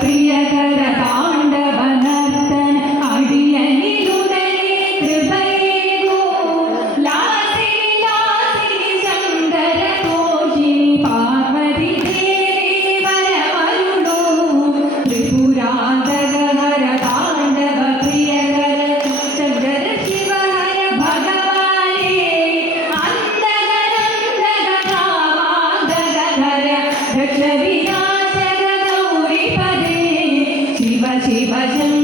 ಪ್ರಿಯದ Ba.